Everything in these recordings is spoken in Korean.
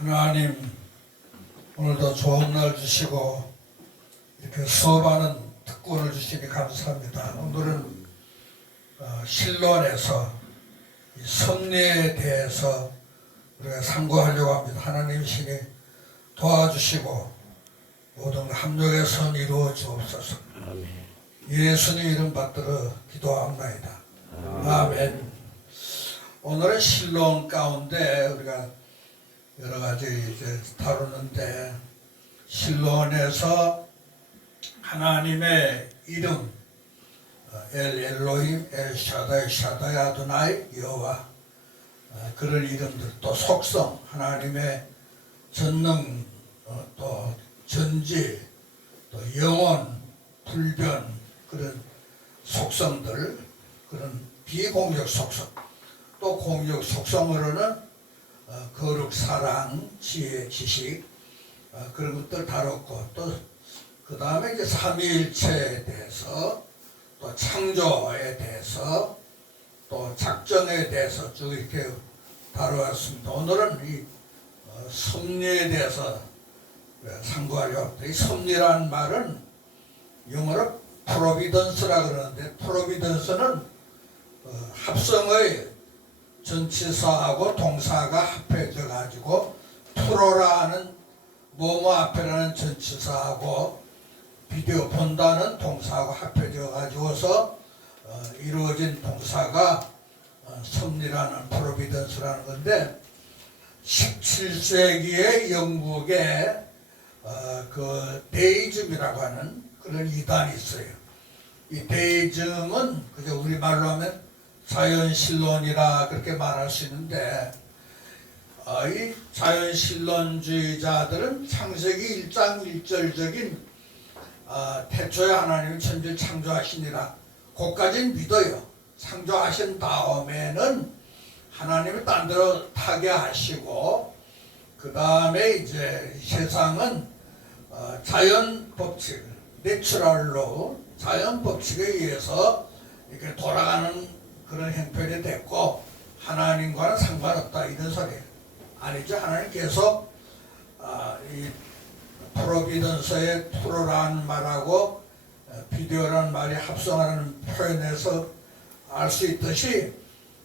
하나님 오늘도 좋은 날 주시고 이렇게 수업하는 특권을 주시니 감사합니다. 오늘은 어, 신론에서 이 섭리에 대해서 우리가 상고하려고 합니다. 하나님 신이 도와주시고 모든 합력의 선 이루어 주옵소서. 예수님 이름 받들어 기도합나이다. 아멘. 오늘은 신론 가운데 우리가 여러 가지 이제 다루는데 신론에서 하나님의 이름 어, 엘 엘로힘 엘 샤다이 샤다이 아도나이 여호와 어, 그런 이름들 또 속성 하나님의 전능 어, 또 전지 또 영원 불변 그런 속성들 그런 비공적 속성. 또 공적 속성으로는 어, 거룩, 사랑, 지혜, 지식 어, 그런 것들 다뤘고 또 그 다음에 이제 삼위일체에 대해서 또 창조에 대해서 또 작정에 대해서 쭉 이렇게 다루었습니다. 오늘은 이 어, 섭리에 대해서 상고하려고 합니다. 이 섭리라는 말은 영어로 프로비던스라 그러는데 프로비던스는 어, 합성의 전치사하고 동사가 합해져 가지고 프로라는 뭐뭐 앞에라는 전치사하고 비디오 본다는 동사하고 합해져 가지고서 어, 이루어진 동사가 어, 섭리라는 프로비던스라는 건데 17세기의 영국에 어, 그 데이즘이라고 하는 그런 이단이 있어요. 이 데이즘은 그저 우리 말로 하면 자연신론이라 그렇게 말할 수 있는데 어, 이 자연신론주의자들은 창세기 1장 1절적인 어, 태초에 하나님이 천지를 창조하시니라 그까지는 믿어요. 창조하신 다음에는 하나님이 딴 데로 타게 하시고 그 다음에 이제 세상은 어, 자연 법칙, 내추럴로 자연 법칙에 의해서 이렇게 돌아가는 그런 형편이 됐고 하나님과는 상관없다 이런 소리예요. 아니죠. 하나님 계속 아, 이 프로비던스의 프로라는 말하고 어, 비디오라는 말이 합성하는 표현에서 알 수 있듯이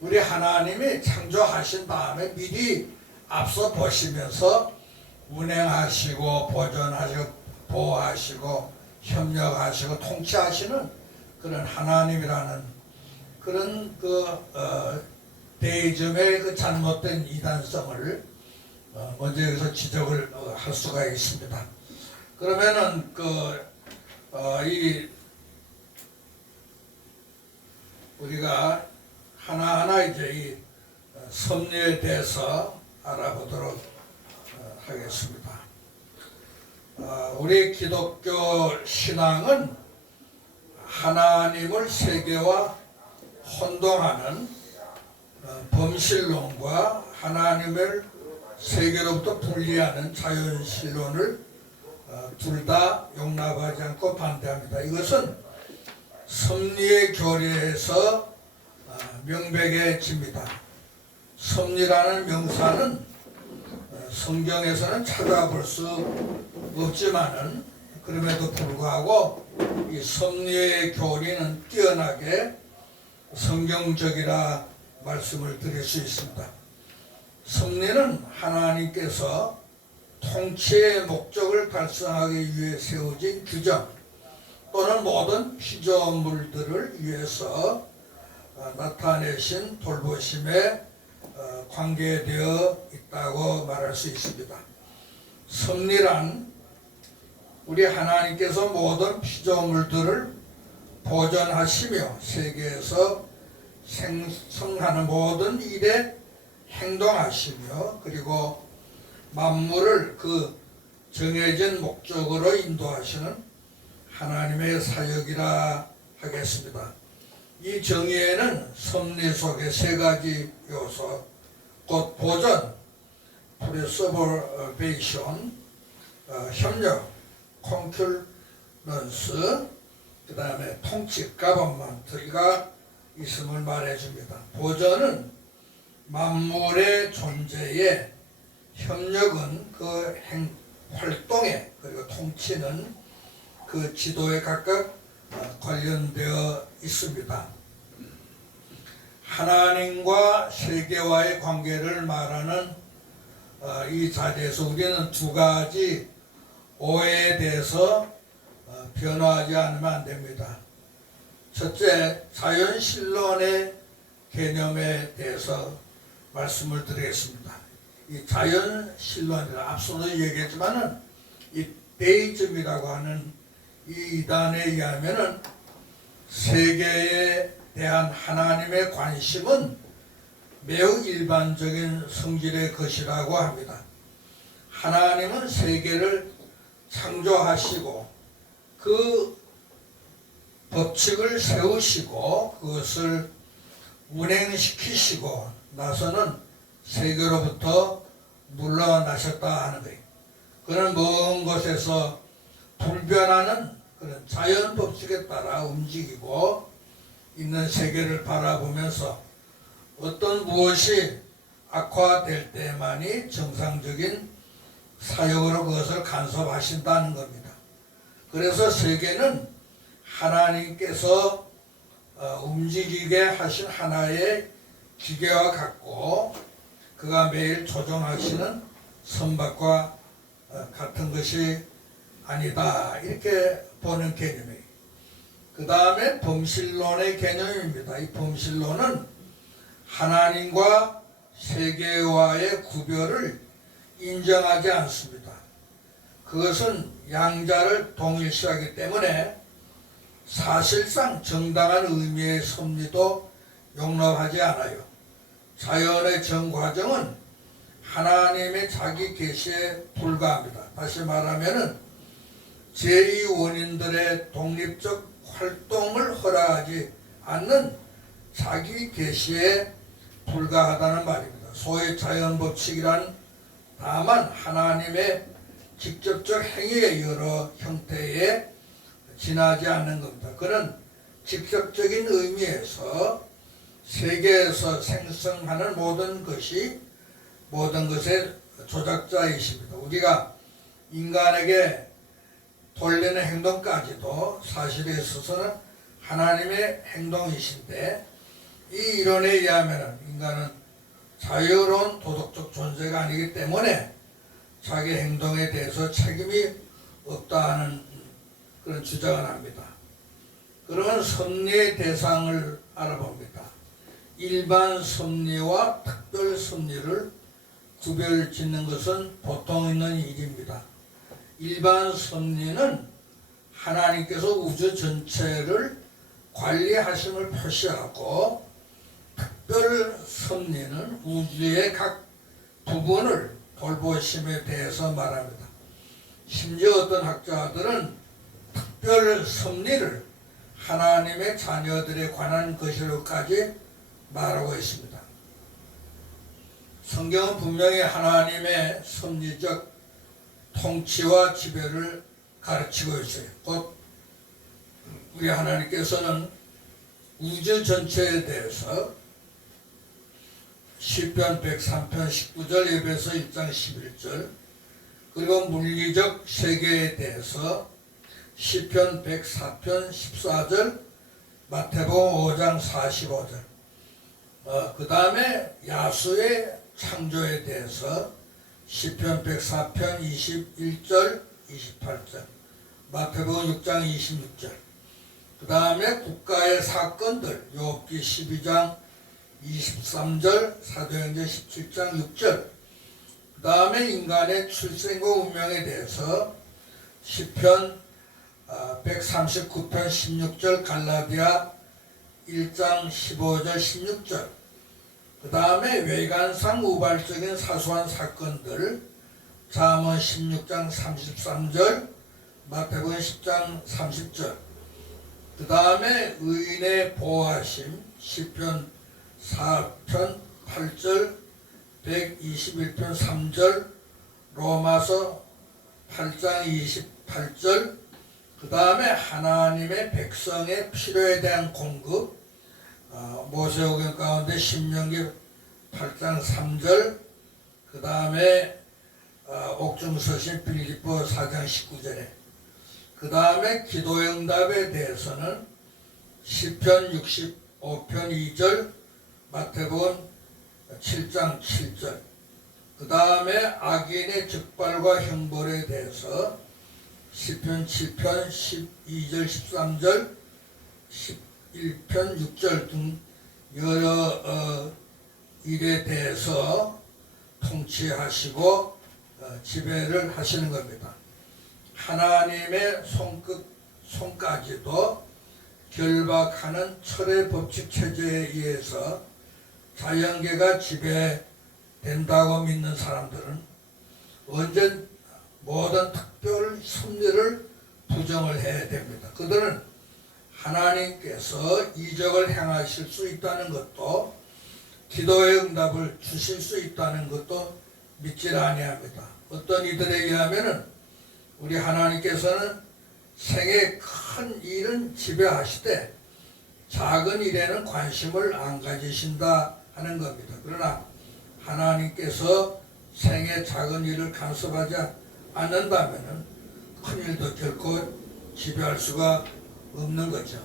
우리 하나님이 창조하신 다음에 미리 앞서 보시면서 운행하시고 보존하시고 보호하시고 협력하시고 통치하시는 그런 하나님이라는 그런 그 어, 데이즘의 그 잘못된 이단성을 어, 먼저 여기서 지적을 어, 할 수가 있습니다. 그러면은 그 어, 이 우리가 하나하나 이제 이 어, 섭리에 대해서 알아보도록 어, 하겠습니다. 어, 우리 기독교 신앙은 하나님을 세계와 혼동하는 어, 범실론과 하나님을 세계로부터 분리하는 자연신론을 어, 둘다 용납하지 않고 반대합니다. 이것은 섭리의 교리에서 어, 명백해집니다. 섭리라는 명사는 어, 성경에서는 찾아볼 수 없지만은 그럼에도 불구하고 이 섭리의 교리는 뛰어나게 성경적이라 말씀을 드릴 수 있습니다. 섭리는 하나님께서 통치의 목적을 달성하기 위해 세워진 규정 또는 모든 피조물들을 위해서 어, 나타내신 돌보심에 어, 관계되어 있다고 말할 수 있습니다. 섭리란 우리 하나님께서 모든 피조물들을 보존하시며 세계에서 생성하는 모든 일에 행동하시며 그리고 만물을 그 정해진 목적으로 인도하시는 하나님의 사역이라 하겠습니다. 이 정의에는 섭리 속의 세 가지 요소, 곧 보존, preservation, 어, 협력, concurrence, 그 다음에 통치, 가방만트가 있음을 말해 줍니다. 보전은 만물의 존재에 협력은 그 행, 활동에 그리고 통치는 그 지도에 각각 어, 관련되어 있습니다. 하나님과 세계와의 관계를 말하는 어, 이 자리에서 우리는 두 가지 오해에 대해서 어, 변화하지 않으면 안 됩니다. 첫째, 자연신론의 개념에 대해서 말씀을 드리겠습니다. 이 자연신론이라 앞서도 얘기했지만은 이 데이즘이라고 하는 이 이단에 의하면은 세계에 대한 하나님의 관심은 매우 일반적인 성질의 것이라고 합니다. 하나님은 세계를 창조하시고 그 법칙을 세우시고 그것을 운행시키시고 나서는 세계로부터 물러나셨다 하는 거예요. 그는 먼 곳에서 불변하는 그런 자연 법칙에 따라 움직이고 있는 세계를 바라보면서 어떤 무엇이 악화될 때만이 정상적인 사역으로 그것을 간섭하신다는 겁니다. 그래서 세계는 하나님께서 어, 움직이게 하신 하나의 기계와 같고 그가 매일 조정하시는 선박과 어, 같은 것이 아니다 이렇게 보는 개념이에요. 그 다음에 범실론의 개념입니다. 이 범실론은 하나님과 세계와의 구별을 인정하지 않습니다. 그것은 양자를 동일시하기 때문에 사실상 정당한 의미의 섭리도 용납하지 않아요. 자연의 정과정은 하나님의 자기 계시에 불과합니다. 다시 말하면은 제2원인들의 독립적 활동을 허락하지 않는 자기 계시에 불과하다는 말입니다. 소위 자연 법칙이란 다만 하나님의 직접적 행위의 여러 형태에 지나지 않는 겁니다. 그는 직접적인 의미에서 세계에서 생성하는 모든 것이 모든 것의 조작자이십니다. 우리가 인간에게 돌리는 행동까지도 사실에 있어서는 하나님의 행동이신데 이 이론에 의하면 인간은 자유로운 도덕적 존재가 아니기 때문에 자기 행동에 대해서 책임이 없다는 그런 주장을 합니다. 그러면 섭리의 대상을 알아봅니다. 일반 섭리와 특별 섭리를 구별 짓는 것은 보통 있는 일입니다. 일반 섭리는 하나님께서 우주 전체를 관리하심을 표시하고 특별 섭리는 우주의 각 부분을 돌보심에 대해서 말합니다. 심지어 어떤 학자들은 특 별 섭리를 하나님의 자녀들에 관한 것이로까지 말하고 있습니다. 성경은 분명히 하나님의 섭리적 통치와 지배를 가르치고 있어요. 곧 우리 하나님께서는 우주 전체에 대해서 시편 103편 19절 예배서 1장 11절 그리고 물리적 세계에 대해서 시편 104편 14절 마태복음 5장 45절. 어, 그 다음에 야수의 창조에 대해서 시편 104편 21절 28절 마태복음 6장 26절. 그 다음에 국가의 사건들 욥기 12장 23절 사도행전 17장 6절. 그 다음에 인간의 출생과 운명에 대해서 시편 139편 16절 갈라디아 1장 15절 16절. 그 다음에 외관상 우발적인 사소한 사건들 잠언 16장 33절 마태복음 10장 30절. 그 다음에 의인의 보호하심 시편 4편 8절 121편 3절 로마서 8장 28절 그 다음에 하나님의 백성의 필요에 대한 공급 어, 모세오경 가운데 신명기 8장 3절 그 다음에 어, 옥중서신 빌립보 4장 19절에 그 다음에 기도의 응답에 대해서는 시편 65편 2절 마태복음 7장 7절 그 다음에 악인의 즉발과 형벌에 대해서 시편 7편 12절 13절 11편 6절 등 여러 어, 일에 대해서 통치하시고 어, 지배를 하시는 겁니다. 하나님의 손끝 손까지도 결박하는 철의 법칙 체제에 의해서 자연계가 지배된다고 믿는 사람들은 언제 모든 특별 섭리를 부정을 해야 됩니다. 그들은 하나님께서 이적을 행하실 수 있다는 것도 기도의 응답을 주실 수 있다는 것도 믿질 아니합니다. 어떤 이들에 의하면은 우리 하나님께서는 생의 큰 일은 지배하시되 작은 일에는 관심을 안 가지신다 하는 겁니다. 그러나 하나님께서 생의 작은 일을 간섭하지 않는다면은 큰 일도 결코 지배할 수가 없는 거죠.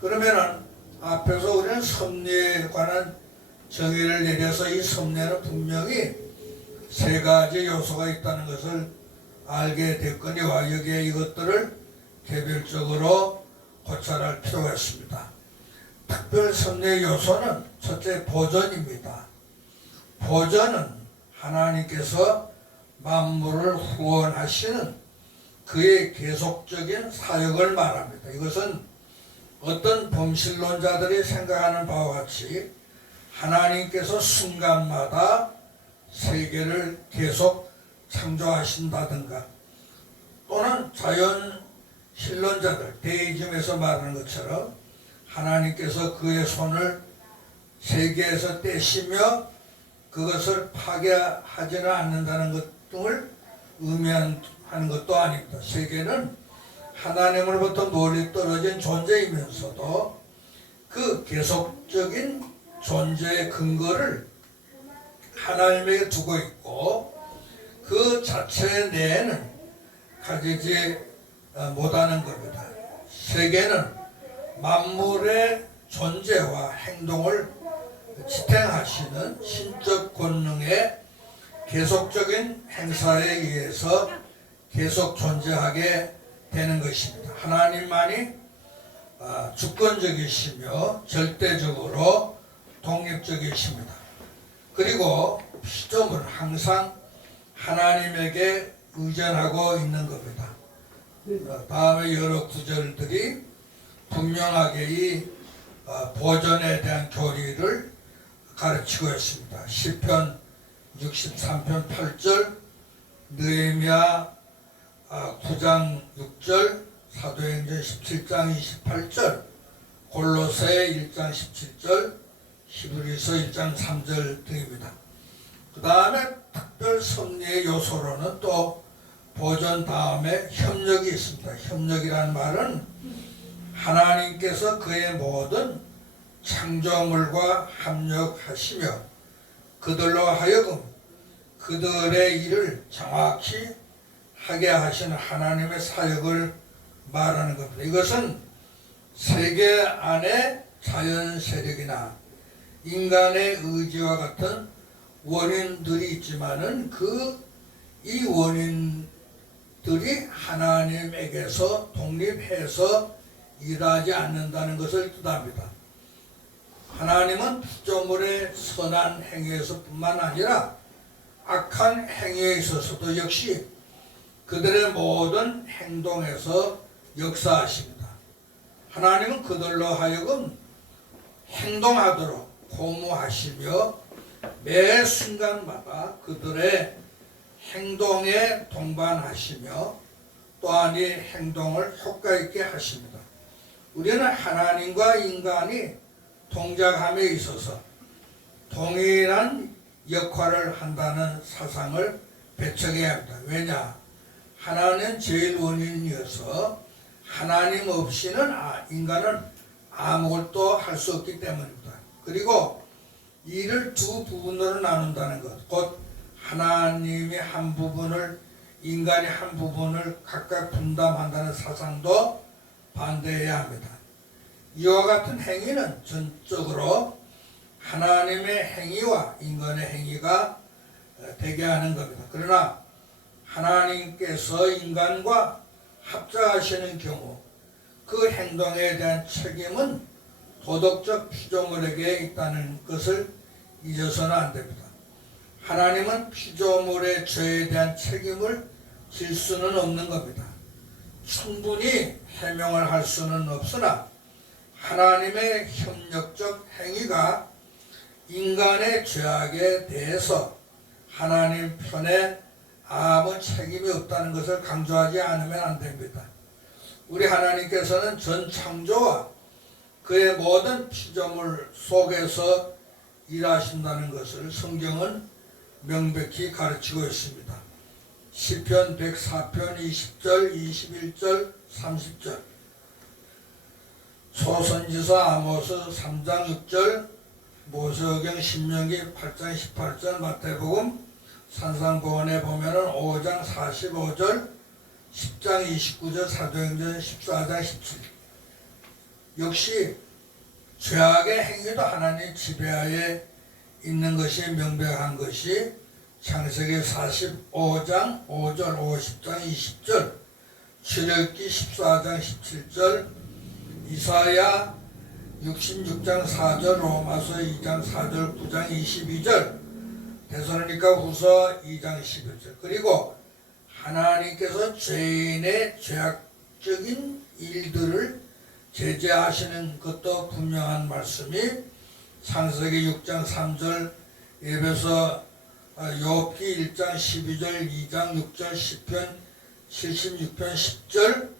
그러면은 앞에서 우리는 섭리에 관한 정의를 내려서 이 섭리는 분명히 세 가지 요소가 있다는 것을 알게 됐거니와 여기에 이것들을 개별적으로 고찰할 필요가 있습니다. 특별 섭리의 요소는 첫째 보전입니다. 보전은 하나님께서 만물을 후원하시는 그의 계속적인 사역을 말합니다. 이것은 어떤 범실론자들이 생각하는 바와 같이 하나님께서 순간마다 세계를 계속 창조하신다든가 또는 자연 신론자들 데이즘에서 말하는 것처럼 하나님께서 그의 손을 세계에서 떼시며 그것을 파괴하지는 않는다는 것 등을 의미하는 것도 아닙니다. 세계는 하나님으로부터 멀리 떨어진 존재이면서도 그 계속적인 존재의 근거를 하나님에게 두고 있고 그 자체 내에는 가지지 어, 못하는 겁니다. 세계는 만물의 존재와 행동을 지탱하시는 신적 권능의 계속적인 행사에 의해서 계속 존재하게 되는 것입니다. 하나님만이 아, 주권적이시며 절대적으로 독립적이십니다. 그리고 시점은 항상 하나님에게 의존하고 있는 겁니다. 어, 다음에 여러 구절들이 분명하게 이 어, 보존에 대한 교리를 가르치고 있습니다. 시편 63편 8절, 느헤미야 9장 6절, 사도행전 17장 28절, 골로새 1장 17절, 히브리서 1장 3절 등입니다. 그 다음에 특별 섭리의 요소로는 또 보존 다음에 협력이 있습니다. 협력이라는 말은 하나님께서 그의 모든 창조물과 합력하시며 그들로 하여금 그들의 일을 정확히 하게 하시는 하나님의 사역을 말하는 겁니다. 이것은 세계 안에 자연 세력이나 인간의 의지와 같은 원인들이 있지만은 그 이 원인들이 하나님에게서 독립해서 일하지 않는다는 것을 뜻합니다. 하나님은 피조물의 선한 행위에서뿐만 아니라 악한 행위에 있어서도 역시 그들의 모든 행동에서 역사하십니다. 하나님은 그들로 하여금 행동하도록 고무하시며 매 순간마다 그들의 행동에 동반하시며 또한 이 행동을 효과 있게 하십니다. 우리는 하나님과 인간이 동작함에 있어서 동일한 역할을 한다는 사상을 배척해야 합니다. 왜냐? 하나는 제일 원인이어서 하나님 없이는 아- 인간은 아무것도 할 수 없기 때문입니다. 그리고 이를 두 부분으로 나눈다는 것, 곧 하나님이 한 부분을 인간이 한 부분을 각각 분담한다는 사상도 반대해야 합니다. 이와 같은 행위는 전적으로 하나님의 행위와 인간의 행위가 어, 되게 하는 겁니다. 그러나 하나님께서 인간과 합작하시는 경우 그 행동에 대한 책임은 도덕적 피조물에게 있다는 것을 잊어서는 안 됩니다. 하나님은 피조물의 죄에 대한 책임을 질 수는 없는 겁니다. 충분히 해명을 할 수는 없으나 하나님의 협력적 행위가 인간의 죄악에 대해서 하나님 편에 아무 책임이 없다는 것을 강조하지 않으면 안 됩니다. 우리 하나님께서는 전 창조와 그의 모든 피조물 속에서 일하신다는 것을 성경은 명백히 가르치고 있습니다. 시편 104편 20절, 21절, 30절. 소선지서 아모스 3장 6절, 모세오경 신명기 8장 18절, 마태복음 산상보원에 보면은 5장 45절, 10장 29절, 사도행전 14장 17. 역시 죄악의 행위도 하나님 지배하에 있는 것이 명백한 것이 창세기 45장 5절 50장 20절 출애굽기 14장 17절 이사야 66장 4절 로마서 2장 4절 9장 22절. 데살로니가 후서 2장 11절. 그리고 하나님께서 죄인의 죄악적인 일들을 제재하시는 것도 분명한 말씀이 창세기 6장 3절 예배서 욥기 1장 12절 2장 6절 10편 76편 10절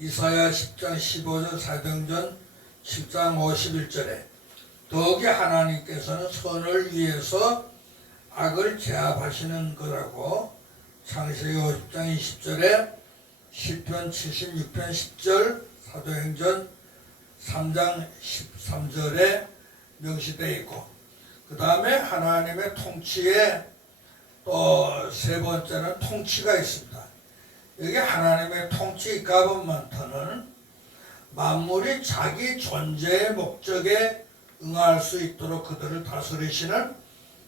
이사야 10장 15절 사도행전 7장 51절에 더욱이 하나님께서는 선을 위해서 악을 제압하시는 거라고 창세기 50장 20절에 10편 76편 10절 사도행전 3장 13절에 명시되어 있고 그 다음에 하나님의 통치에 또 세 번째는 통치가 있습니다. 여기 하나님의 통치 가버먼트는 만물이 자기 존재의 목적에 응할 수 있도록 그들을 다스리시는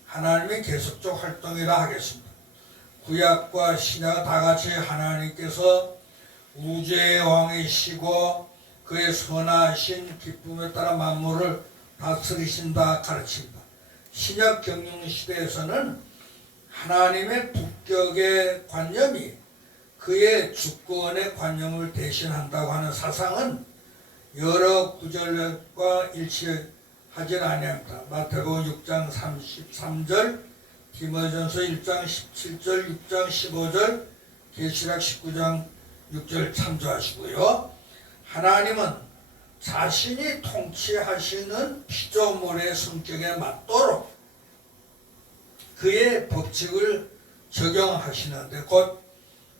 하나님의 계속적 활동이라 하겠습니다. 구약과 신약 다 같이 하나님께서 우주의 왕이시고 그의 선하신 기쁨에 따라 만물을 다스리신다 가르칩니다. 신약 경영 시대에서는 하나님의 북격의 관념이 그의 주권의 관념을 대신한다고 하는 사상은 여러 구절과 일치하지 아니합니다. 마태복음 6장 33절, 디모전서 1장 17절, 6장 15절, 계시락 19장 6절 참조하시고요. 하나님은 자신이 통치하시는 피조물의 성격에 맞도록 그의 법칙을 적용하시는데 곧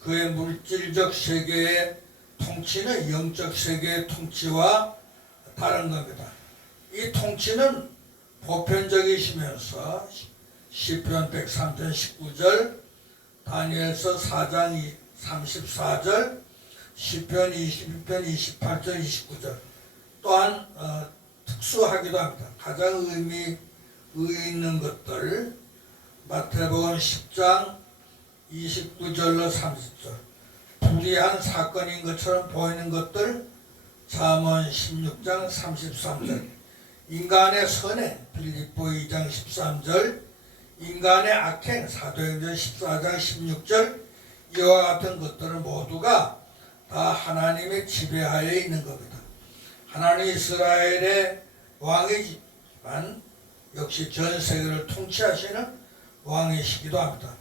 그의 물질적 세계의 통치는 영적 세계의 통치와 다른 겁니다. 이 통치는 보편적이시면서 시편 103편 19절, 다니엘서 4장 34절, 시편 22편 28절 29절 또한 어, 특수하기도 합니다. 가장 의미 의 있는 것들 마태복음 10장 29절로 30절 불의한 사건인 것처럼 보이는 것들 잠언 16장 33절 인간의 선행 빌립보 2장 13절 인간의 악행 사도행전 14장 16절 이와 같은 것들은 모두가 다 하나님의 지배하에 있는 겁니다. 하나님 이스라엘의 왕이지만 역시 전 세계를 통치하시는 왕이시기도 합니다.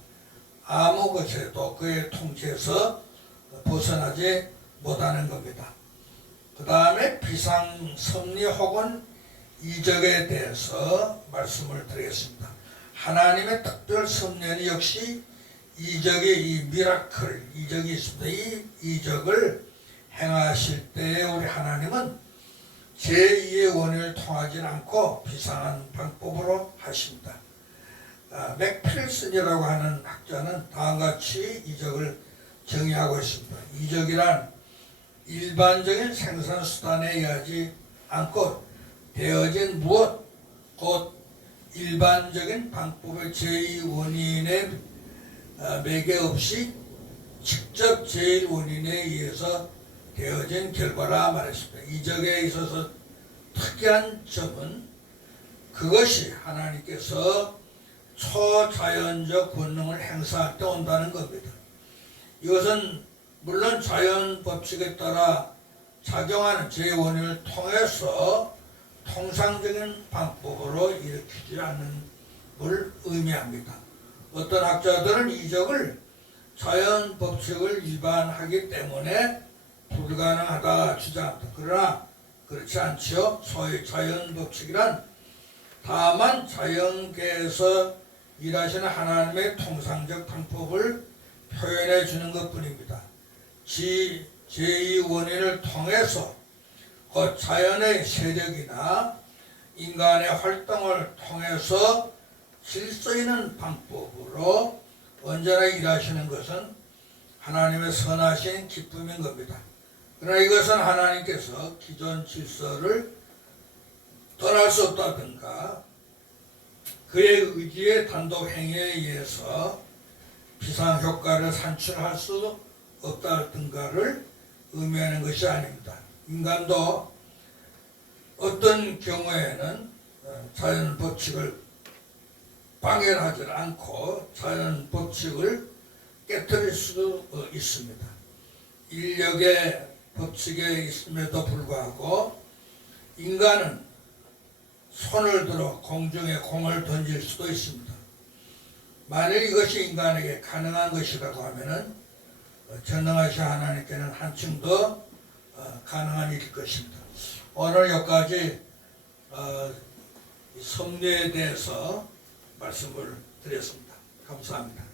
아무 것에도 그의 통치에서 벗어나지 못하는 겁니다. 그 다음에 비상 섭리 혹은 이적에 대해서 말씀을 드리겠습니다. 하나님의 특별 섭리는 역시 이적의 이 미라클 이적이 있습니다. 이 이적을 행하실 때 우리 하나님은 제2의 원을 통하지 않고 비상한 방법으로 하십니다. 아, 맥필슨이라고 하는 학자는 다음과 같이 이적을 정의하고 있습니다. 이적이란 일반적인 생산 수단에 의하지 않고 되어진 무엇 곧 일반적인 방법의 제2 원인에 아, 매개 없이 직접 제1 원인에 의해서 되어진 결과라 말했습니다. 이적에 있어서 특이한 점은 그것이 하나님께서 초자연적 권능을 행사할 때 온다는 겁니다. 이것은 물론 자연 법칙에 따라 작용하는 제 원인을 통해서 통상적인 방법으로 일으키지 않는 걸 의미합니다. 어떤 학자들은 이적을 자연 법칙을 위반하기 때문에 불가능하다 주장합니다. 그러나 그렇지 않지요. 소위 자연 법칙이란 다만 자연계에서 일하시는 하나님의 통상적 방법을 표현해 주는 것 뿐입니다. 지, 제2 원인을 통해서 그 자연의 세력이나 인간의 활동을 통해서 질서 있는 방법으로 언제나 일하시는 것은 하나님의 선하신 기쁨인 겁니다. 그러나 이것은 하나님께서 기존 질서를 떠날 수 없다든가 그의 의지의 단독 행위에 의해서 비상 효과를 산출할 수 없다든가를 의미하는 것이 아닙니다. 인간도 어떤 경우에는 어, 자연 법칙을 방해하지 않고 자연 법칙을 깨뜨릴 수도 어, 있습니다. 인력의 법칙에 있음에도 불구하고 인간은 손을 들어 공중에 공을 던질 수도 있습니다. 만일 이것이 인간에게 가능한 것이라고 하면은 어, 전능하신 하나님께는 한층 더 어, 가능한 일일 것입니다. 오늘 여기까지 어, 이 섭리에 대해서 말씀을 드렸습니다. 감사합니다.